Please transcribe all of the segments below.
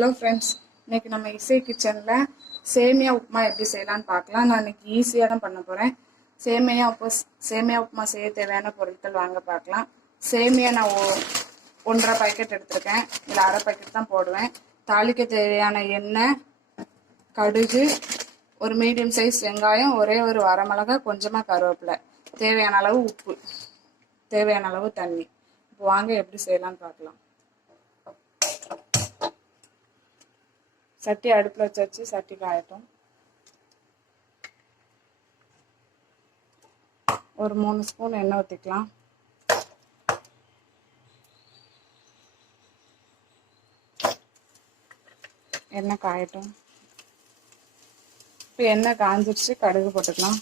Hello friends, இன்னைக்கு நம்ம இசை கிச்சனில் சேமியா உப்புமா எப்படி செய்யலான்னு பார்க்கலாம். நான் இன்னைக்கு ஈஸியாக தான் பண்ண போகிறேன். சேமியா உப்புமா செய்ய தேவையான பொருட்கள் வாங்க பார்க்கலாம். சேமியா நான் 1.5 பாக்கெட் எடுத்திருக்கேன். இதில் 1/2 பாக்கெட் தான் போடுவேன். தாளிக்க தேவையான எண்ணெய், கடுகு, ஒரு மீடியம் சைஸ் வெங்காயம், ஒரே ஒரு வரமிளகாய், கொஞ்சமாக கருவேப்பிலை, தேவையான அளவு உப்பு, தேவையான அளவு தண்ணி. இப்போ வாங்க எப்படி செய்யலான்னு பார்க்கலாம். சட்டி அடுப்பில் வச்சாச்சு. சட்டி காயட்டும். ஒரு 3 ஸ்பூன் எண்ணெய் ஊற்றிக்கலாம். எண்ணெய் காயட்டும். இப்போ எண்ணெய் காஞ்சிருச்சு. கடுகு போட்டுக்கலாம்.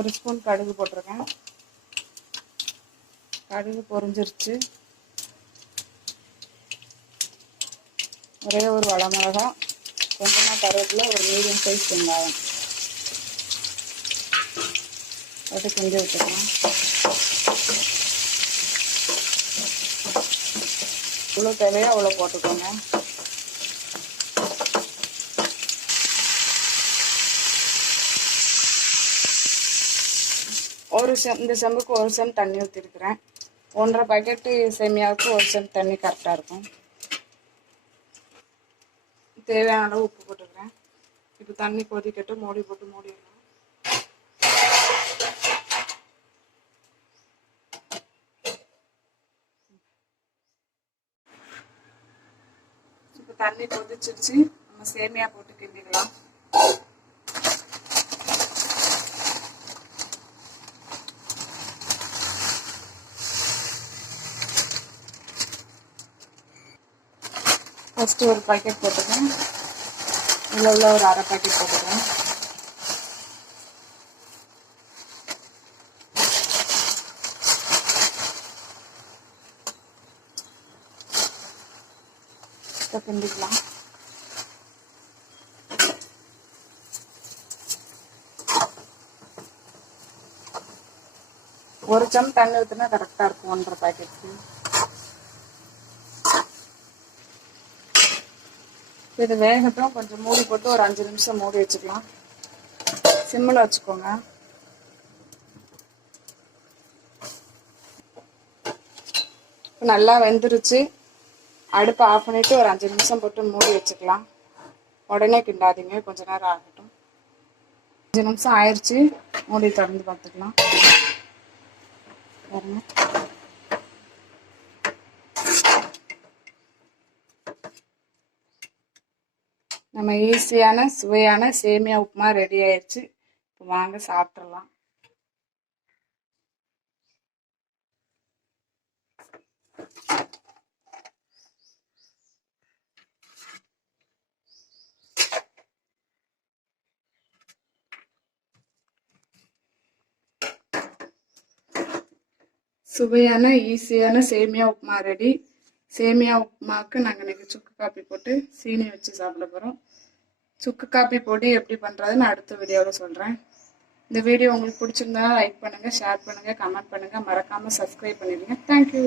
1 ஸ்பூன் கடுகு போட்டிருக்கேன். கடுகு பொரிஞ்சிருச்சு. ஒரே ஒரு வரமிளகாய், கொஞ்சமாக கருவேப்பிலை, ஒரு மீடியம் சைஸ் வெங்காயம் போட்டு கிண்டி விட்டுக்கலாம். இவ்வளோ தேவையோ அவ்வளோ போட்டுக்கோங்க. இந்த செம்புக்கு 1 செம்பு தண்ணி ஊற்றிருக்கிறேன். 1.5 பாக்கெட்டு சேமியாவுக்கு 1 செம்பு தண்ணி கரெக்டாக இருக்கும். தேவையான அளவு உப்பு போட்டுக்கிறேன். இப்போ தண்ணி கொதிக்கட்டு. மூடி போட்டு மூடிடலாம். இப்போ தண்ணி கொதிச்சிருச்சு. நம்ம சேமியா போட்டு கிண்டிக்கலாம். ஃபஸ்ட்டு ஒரு பாக்கெட் போட்டுக்கிறேன். இதில் உள்ள ஒரு 1/2 பாக்கெட் போட்டுக்கிறேன். இப்போ கிண்டிக்கலாம். ஒரு சம் தண்ணி ஊற்றினா கரெக்டாக இருக்கும் 1.5 பாக்கெட்டுக்கு. இது வேகட்டும். கொஞ்சம் மூடி போட்டு ஒரு 5 நிமிஷம் மூடி வச்சுக்கலாம். சிம்மில் வச்சுக்கோங்க. நல்லா வெந்துருச்சு. அடுப்பை ஆஃப் பண்ணிட்டு ஒரு 5 நிமிஷம் போட்டு மூடி வச்சுக்கலாம். உடனே கிண்டாதீங்க, கொஞ்ச நேரம் ஆகட்டும். 5 நிமிஷம் ஆயிடுச்சு. மூடி திறந்து பார்த்துக்கலாம். பாருங்க, நம்ம ஈஸியான சுவையான சேமியா உப்புமா ரெடி ஆயிடுச்சு. இப்போ வாங்க சாப்பிட்றலாம். சுவையான ஈஸியான சேமியா உப்புமா ரெடி. சேமியா உப்புமாவுக்கு நாங்கள் இன்றைக்கி சுக்கு காப்பி போட்டு சீனி வச்சு சாப்பிட போகிறோம். சுக்கு காப்பி பொடி எப்படி பண்ணுறதுன்னு அடுத்த வீடியோவில் சொல்கிறேன். இந்த வீடியோ உங்களுக்கு பிடிச்சிருந்தா லைக் பண்ணுங்கள், ஷேர் பண்ணுங்கள், கமெண்ட் பண்ணுங்கள், மறக்காமல் சப்ஸ்கிரைப் பண்ணிடுங்க. தேங்க்யூ.